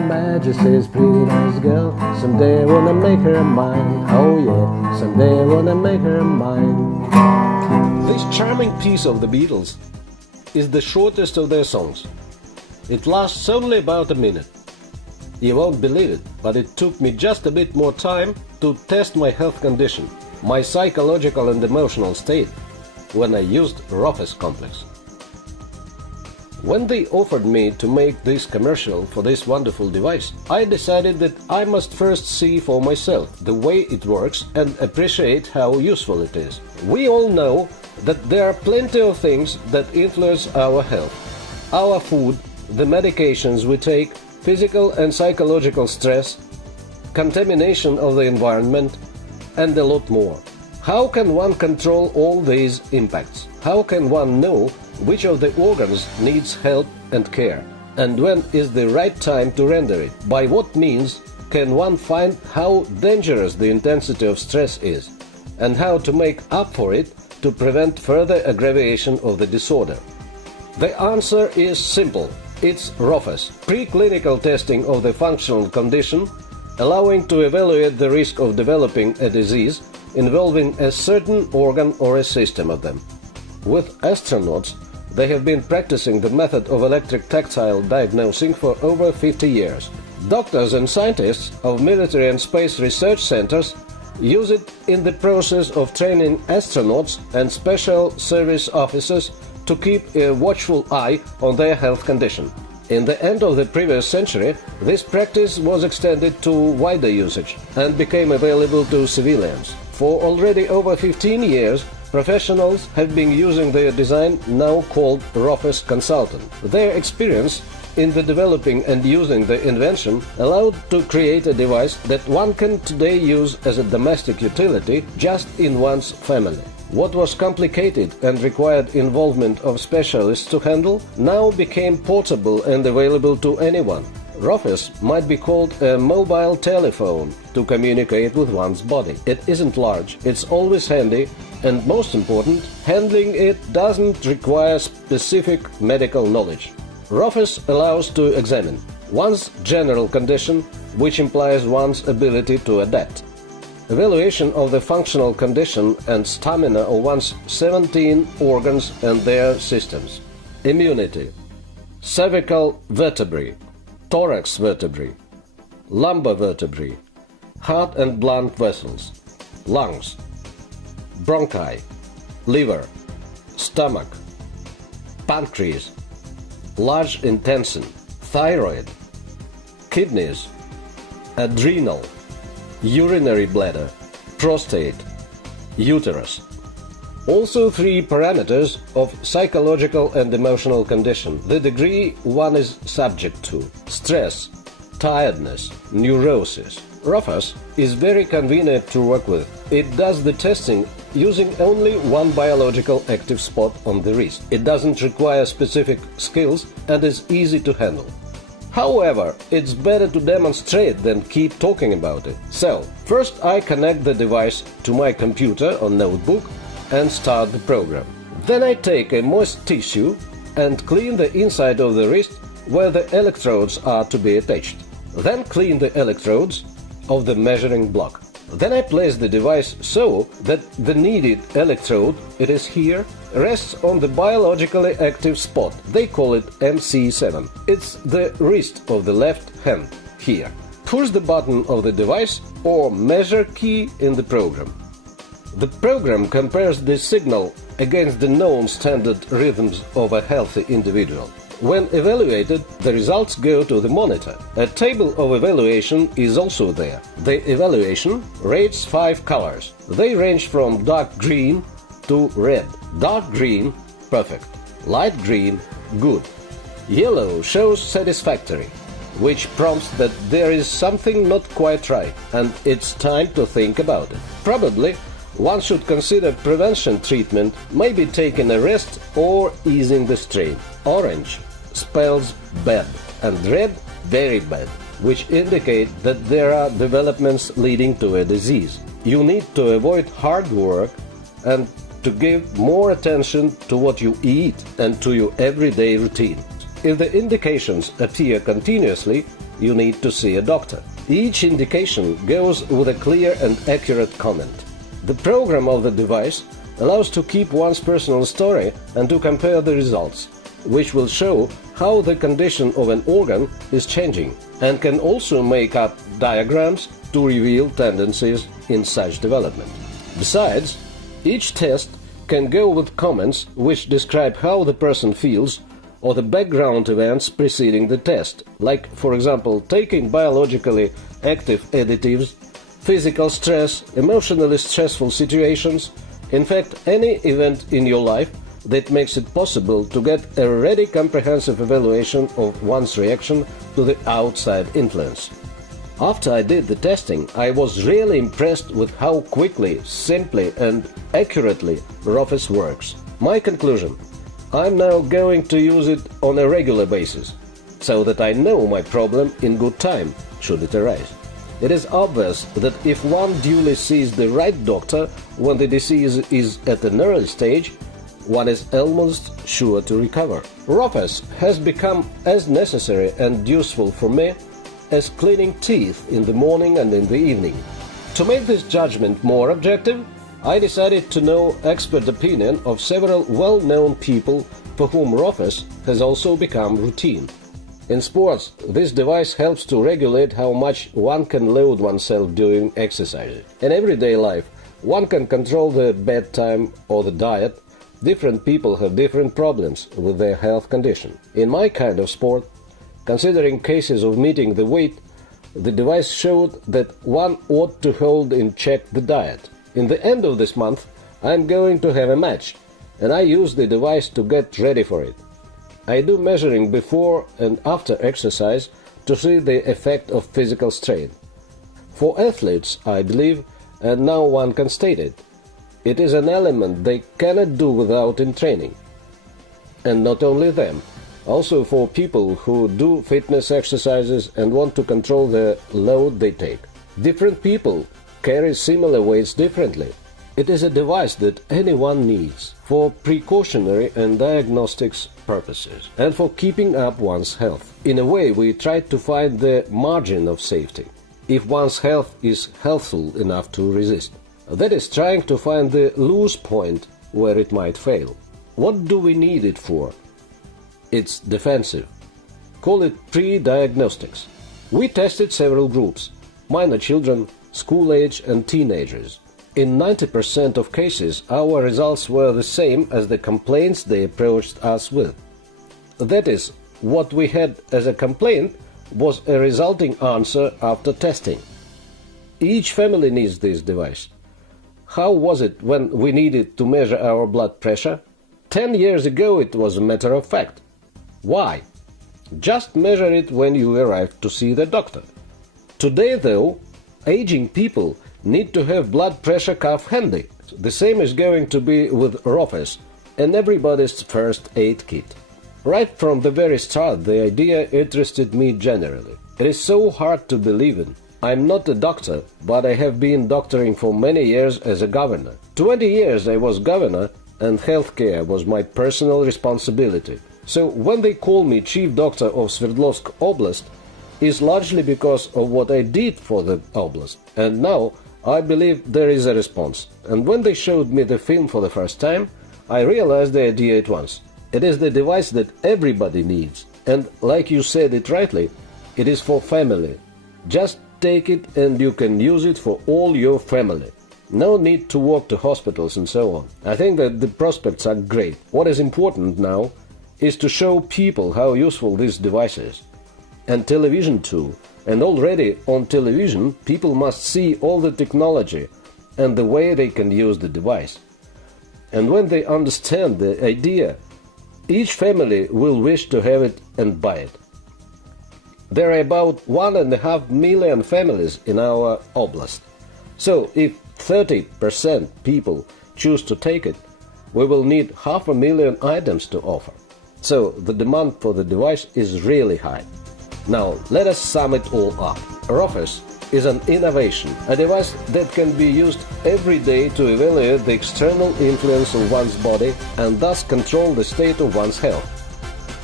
Majesty's pretty nice girl. Someday I wanna make her mine. Oh yeah, someday I wanna make her mine. This charming piece of the Beatles is the shortest of their songs. It lasts only about a minute. You won't believe it, but it took me just a bit more time to test my health condition, my psychological and emotional state, when I used ROFES complex. When they offered me to make this commercial for this wonderful device, I decided that I must first see for myself the way it works and appreciate how useful it is. We all know that there are plenty of things that influence our health. Our food, the medications we take, physical and psychological stress, contamination of the environment, and a lot more. How can one control all these impacts? How can one know which of the organs needs help and care? And when is the right time to render it? By what means can one find how dangerous the intensity of stress is? And how to make up for it to prevent further aggravation of the disorder? The answer is simple. It's ROFES, preclinical testing of the functional condition, allowing to evaluate the risk of developing a disease involving a certain organ or a system of them. With astronauts, they have been practicing the method of electric tactile diagnosing for over 50 years. Doctors and scientists of military and space research centers use it in the process of training astronauts and special service officers to keep a watchful eye on their health condition. In the end of the previous century, this practice was extended to wider usage and became available to civilians. For already over 15 years, professionals have been using their design, now called ROFES Consultant. Their experience in the developing and using the invention allowed to create a device that one can today use as a domestic utility just in one's family. What was complicated and required involvement of specialists to handle now became portable and available to anyone. ROFES might be called a mobile telephone to communicate with one's body. It isn't large, it's always handy, and most important, handling it doesn't require specific medical knowledge. ROFES allows to examine one's general condition, which implies one's ability to adapt. Evaluation of the functional condition and stamina of one's 17 organs and their systems. Immunity, cervical vertebrae, thorax vertebrae, lumbar vertebrae, heart and blood vessels, lungs, bronchi, liver, stomach, pancreas, large intestine, thyroid, kidneys, adrenal, urinary bladder, prostate, uterus. Also 3 parameters of psychological and emotional condition, the degree one is subject to: stress, tiredness, neurosis. ROFES is very convenient to work with. It does the testing using only one biological active spot on the wrist. It doesn't require specific skills and is easy to handle. However, it's better to demonstrate than keep talking about it. So, first I connect the device to my computer or notebook and start the program. Then I take a moist tissue and clean the inside of the wrist where the electrodes are to be attached. Then clean the electrodes of the measuring block. Then I place the device so that the needed electrode, it is here, rests on the biologically active spot. They call it MC7. It's the wrist of the left hand, here. Push the button of the device or measure key in the program. The program compares the signal against the known standard rhythms of a healthy individual. When evaluated, the results go to the monitor. A table of evaluation is also there. The evaluation rates 5 colors. They range from dark green to red. Dark green, perfect. Light green, good. Yellow shows satisfactory, which prompts that there is something not quite right, and it's time to think about it. Probably, one should consider prevention treatment, maybe taking a rest or easing the strain. Orange spells bad, and red very bad, which indicate that there are developments leading to a disease. You need to avoid hard work and to give more attention to what you eat and to your everyday routine. If the indications appear continuously, you need to see a doctor. Each indication goes with a clear and accurate comment. The program of the device allows to keep one's personal story and to compare the results, which will show how the condition of an organ is changing, and can also make up diagrams to reveal tendencies in such development. Besides, each test can go with comments which describe how the person feels or the background events preceding the test, like, for example, taking biologically active additives, physical stress, emotionally stressful situations, in fact, any event in your life that makes it possible to get a really comprehensive evaluation of one's reaction to the outside influence. After I did the testing, I was really impressed with how quickly, simply and accurately ROFES works. My conclusion: I'm now going to use it on a regular basis, so that I know my problem in good time, should it arise. It is obvious that if one duly sees the right doctor when the disease is at an early stage, one is almost sure to recover. ROFES has become as necessary and useful for me as cleaning teeth in the morning and in the evening. To make this judgment more objective, I decided to know expert opinion of several well-known people for whom ROFES has also become routine. In sports, this device helps to regulate how much one can load oneself during exercises. In everyday life, one can control the bedtime or the diet. Different people have different problems with their health condition. In my kind of sport, considering cases of meeting the weight, the device showed that one ought to hold in check the diet. In the end of this month, I am going to have a match, and I use the device to get ready for it. I do measuring before and after exercise to see the effect of physical strain. For athletes, I believe, and now one can state it, it is an element they cannot do without in training. And not only them, also for people who do fitness exercises and want to control the load they take. Different people carry similar weights differently. It is a device that anyone needs for precautionary and diagnostics purposes and for keeping up one's health. In a way, we try to find the margin of safety, if one's health is healthful enough to resist. That is, trying to find the loose point where it might fail. What do we need it for? It's defensive. Call it pre-diagnostics. We tested several groups: minor children, school age and teenagers. In 90% of cases, our results were the same as the complaints they approached us with. That is, what we had as a complaint was a resulting answer after testing. Each family needs this device. How was it when we needed to measure our blood pressure? 10 years ago it was a matter of fact. Why? Just measure it when you arrive to see the doctor. Today, though, aging people need to have blood pressure cuff handy. The same is going to be with ROFES and everybody's first aid kit. Right from the very start, the idea interested me generally. It is so hard to believe in. I'm not a doctor, but I have been doctoring for many years as a governor. 20 years I was governor, and healthcare was my personal responsibility. So when they call me chief doctor of Sverdlovsk Oblast, is largely because of what I did for the oblast. And now I believe there is a response. And when they showed me the film for the first time, I realized the idea at once. It is the device that everybody needs. And like you said it rightly, it is for family. Just take it and you can use it for all your family. No need to walk to hospitals and so on. I think that the prospects are great. What is important now is to show people how useful this device is. And television too. And already on television people must see all the technology and the way they can use the device. And when they understand the idea, each family will wish to have it and buy it. There are about 1.5 million families in our oblast. So if 30% people choose to take it, we will need 500,000 items to offer. So the demand for the device is really high. Now let us sum it all up. ROFES is an innovation, a device that can be used every day to evaluate the external influence of one's body and thus control the state of one's health.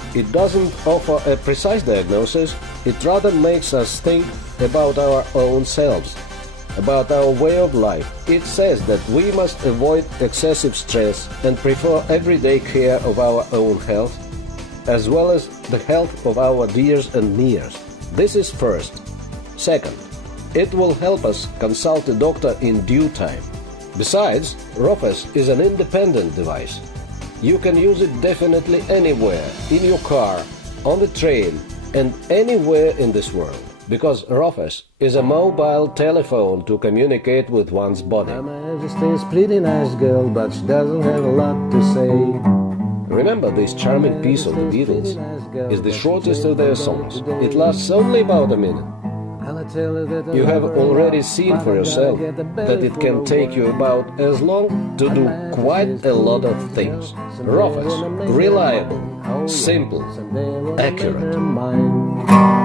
It doesn't offer a precise diagnosis, it rather makes us think about our own selves, about our way of life. It says that we must avoid excessive stress and prefer everyday care of our own health, as well as the health of our dears and nears. This is first. Second, it will help us consult a doctor in due time. Besides, ROFES is an independent device. You can use it definitely anywhere, in your car, on the train, and anywhere in this world. Because ROFES is a mobile telephone to communicate with one's body. Her Majesty is a pretty nice girl, but she doesn't have a lot to say. Remember, this charming piece of the Beatles is the shortest of their songs. It lasts only about a minute. You have already seen for yourself that it can take you about as long to do quite a lot of things. ROFES, reliable, simple, accurate.